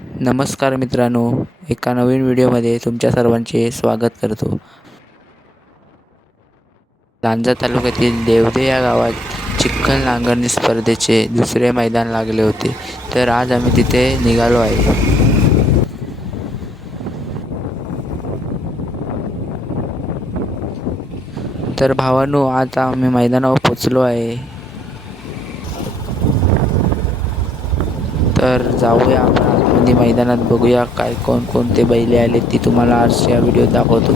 नमस्कार मित्रांनो, एका नवीन व्हिडिओमध्ये तुमच्या सर्वांचे स्वागत करतो. लांजा तालुक्यातील देवदे या गावात चिखल नांगरणी स्पर्धेचे दुसरे मैदान लागले होते. तर आज आम्ही तिथे निघालो आहे. तर भावांनो, आता आम्ही मैदानावर पोचलो आहे. तर जाऊया आपण आतमध्ये मैदानात, बघूया काय कोणते बैले आले ती तुम्हाला आजच्या व्हिडिओत दाखवतो.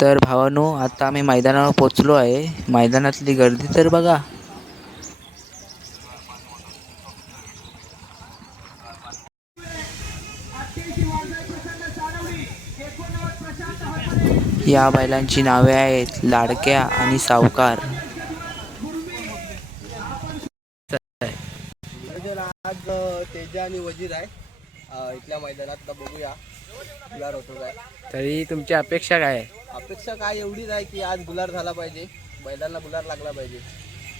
तर भावांनो, आता आम्ही मैदानावर पोचलो आहे. मैदानातली गर्दी तर बघा. या बैलांची नावे आहेत लाडक्या आणि सावकार. आज तेजा आणि वजीर आहे इथल्या मैदानात. बघूया गुलार होतो काय. तरी तुमची अपेक्षा काय आहे? अपेक्षा काय एवढीच आहे की आज गुलार झाला पाहिजे, बैलांना गुलार लागला पाहिजे,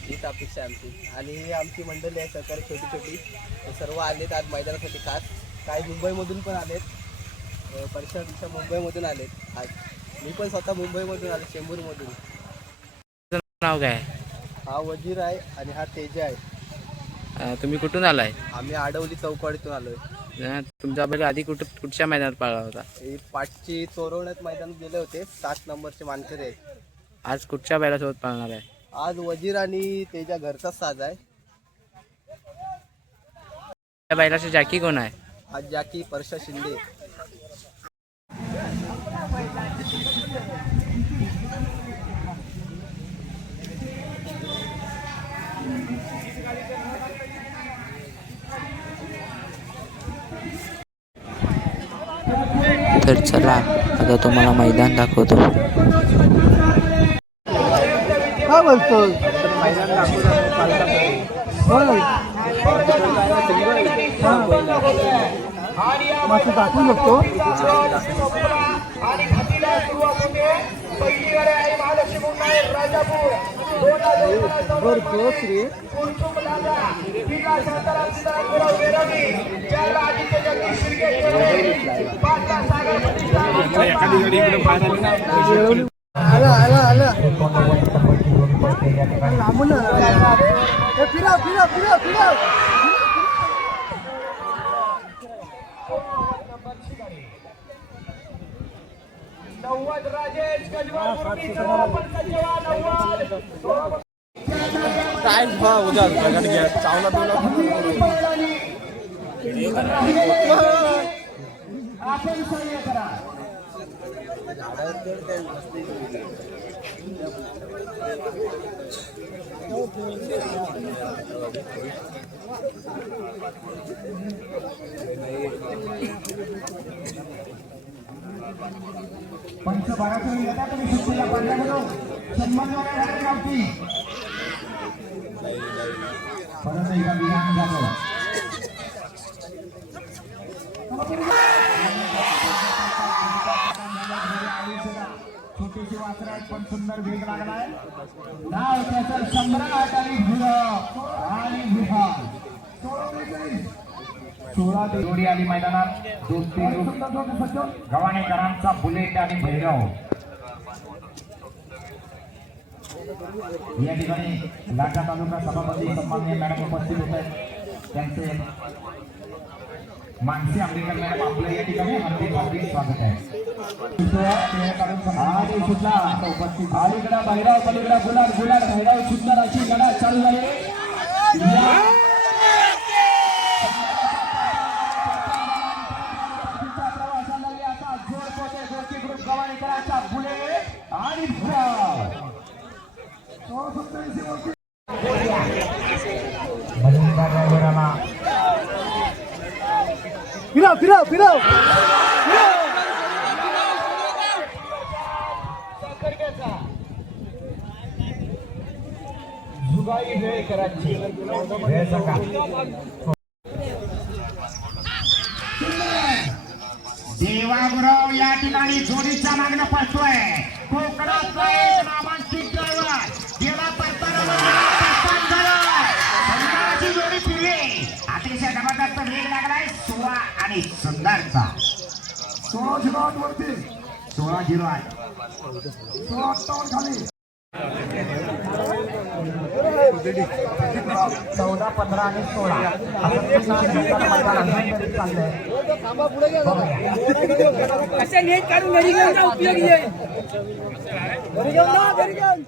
हीच अपेक्षा आहे आमची. आणि ही आमची मंडळी आहे सहकारी छोटी छोटी, ते सर्व आलेत आज मैदानासाठी खास. काही मुंबईमधून पण आलेत, परिसर मुंबईमधून आलेत आज. मी पण स्वतः मुंबईमधून आलो, चेंबूरमधून. नाव काय? हा वजीर आहे आणि हा तेजा आहे. तुम्ही कुठून आलाय? आम्ही आडवली चौकडीतून आलोय. तुमचा बैल आधी कुठच्या मैदानात पळला होता? ही पाठची चोरवण्यात मैदानात गेले होते. 7 नंबरचे मानकरी आहेत. आज कुठच्या बैलासोबत पळणार आहे? आज वजीर आणि तेजा घरचाच साज आहे. त्या बैलाची जॅकी कोण आहे? आज जाकी परशा शिंदे. तर चला, आता तुम्हाला मैदान दाखवतो. काय बोलतो? मस्त दाखवू शकतो. छोटीशी वासरा पण सुंदर वेग लागलाय. नाव त्याचं सम्राट आणि विभाग 16 ते जोडी आली मैदानात. दोस्ती गव्हाणेकरांचा बुलेट आणि भैरव या ठिकाणी लांजा तालुका सभापती सन्माननीय मॅडम उपस्थित होत आहेत. त्यांचे मानसी आंबेडकर मॅडम आपलं या ठिकाणी हार्दिक स्वागत आहे. आणि सुद्धा अलीकडा भैरव, पलीकडा गुलाल भैरव सुंदर अशी लढा चालू झाली. गव्हाणेकरांचा बुलेट आणि फिरव जुगाई वेळ करायची वेळ सका. देवागुराव या ठिकाणी ठिकाणी जोडीचा मागणं पडतोय कोकणाचा एक नामांकित ड्रायव्हर गेला पडताना जोडी फिरली अतिशय जबरदस्त वेग लागलाय 16 आणि सुंदरचा 16-0 वरती 16-0 खाली 14-15 आणि 16 असे नेट काढून घरी घेऊन जा उपयोगी आहे घरी घेऊन जा घरी घेऊन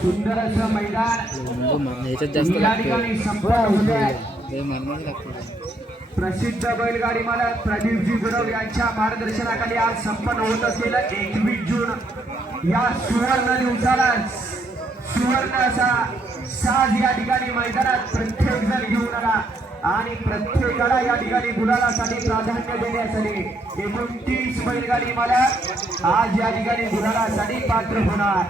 सुंदर असं मैदान ह्याच्यात जास्त या ठिकाणी संपन्न होते आहे. लागतो प्रसिद्ध बैलगाडी मालक प्रदीपजी गुरव यांच्या मार्गदर्शनाखाली आज संपन्न होत असलेलं 21 जून या सुवर्ण दिवसाला सुवर्ण असा साज या ठिकाणी मैदानात प्रत्येक जण घेऊन आला आणि प्रत्येकाला या ठिकाणी गुलालासाठी प्राधान्य देण्यासाठी 29 बैलगाडी मालक आज या ठिकाणी गुलालासाठी पात्र होणार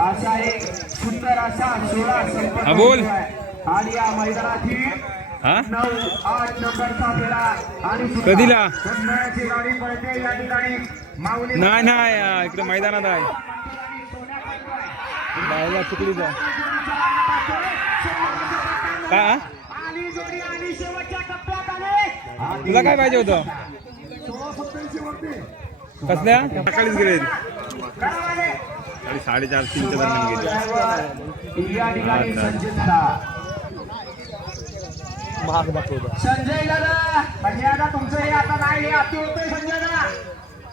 असा एक सुंदर असा 16 संपन्न होतोय. आणि या मैदानातील 9-8 नंबरचा फेरा आणि कधीला सुंदरची गाडी पळते या ठिकाणी माऊली नाही इकडे मैदानात आहे का तुला काय पाहिजे होतं कसल्या सकाळीच गेले 3:30-4 दरम्यान गेले या ठिकाणी संजय दादा म्हणजे आता तुमचं हे आता नाही हे अति होतंय संजय दादा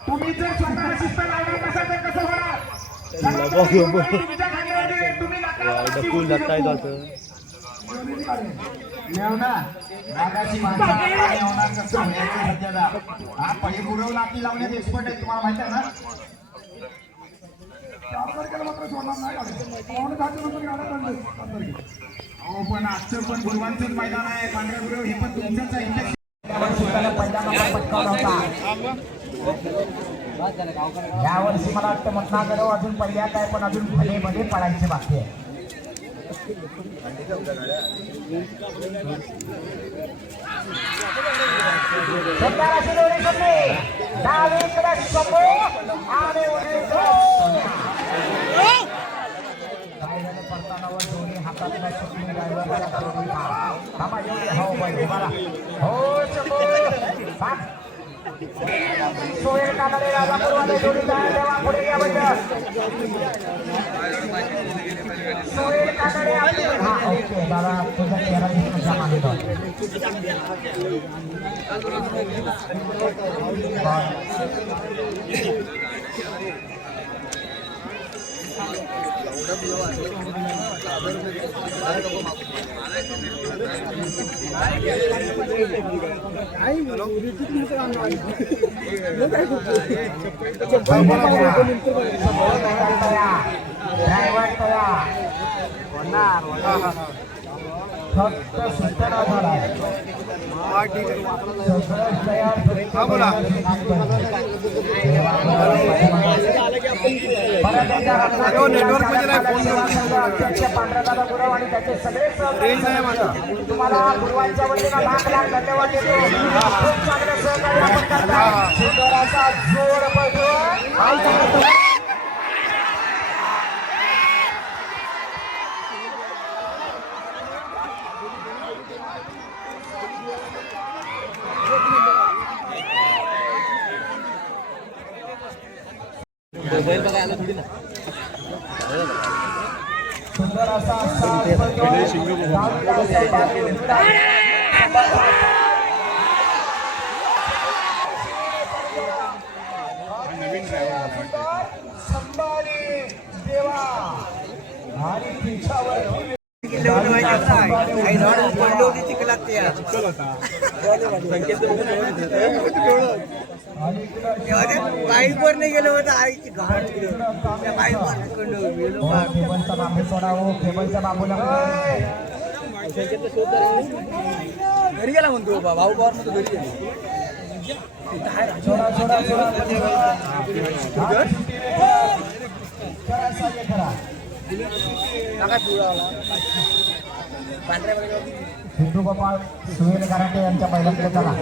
तुम्ही जर स्वतः शिस्त लावणार नसाल तर कसं होणार पहिले गुरव लाठी लावण्यात एक्सपर्ट आहे तुम्हाला माहिती आहे ना पण आजचं पण गुरुवांचंच मैदान आहे पांढऱ्या गुरव हे पण तुमचंच आहे या वर्षी मला वाटतं मटणा गरव अजून पहिल्यात आहे पण अजून भले मध्ये पडायचे बाकी आहे सोहेल कानडे राजापूरवाले जोडी देवा पुढे या बद्दल सोहेल कानडे हा ओके दादा तुझ्या चेहरा दिसण्याचा मागितो ड्रायव्हर फक्त सूचना झाला पांढरा गुरव आणि त्याचे सगळे तुम्हाला गुरुवांच्या वतीनं लाख धन्यवाद देतो खूप चांगलं सहकार्य आपण करता सुंदराचा जोर पडतो सुंदर असा संभाजी देवा आणि तिच्यावर बाईकवर नाही गेलो होतं आईची घाट त्या बाईकवर गेलो केबलचा बांबू सोडा हो केबलचा बांबू लागला घरी गेला म्हणतो भाऊ पवार म्हणतो घरी गेलो सोडा सोडा सोडा सिद्धू गोपाळ सुवेल कराटे यांच्या पहिल्याकडे चला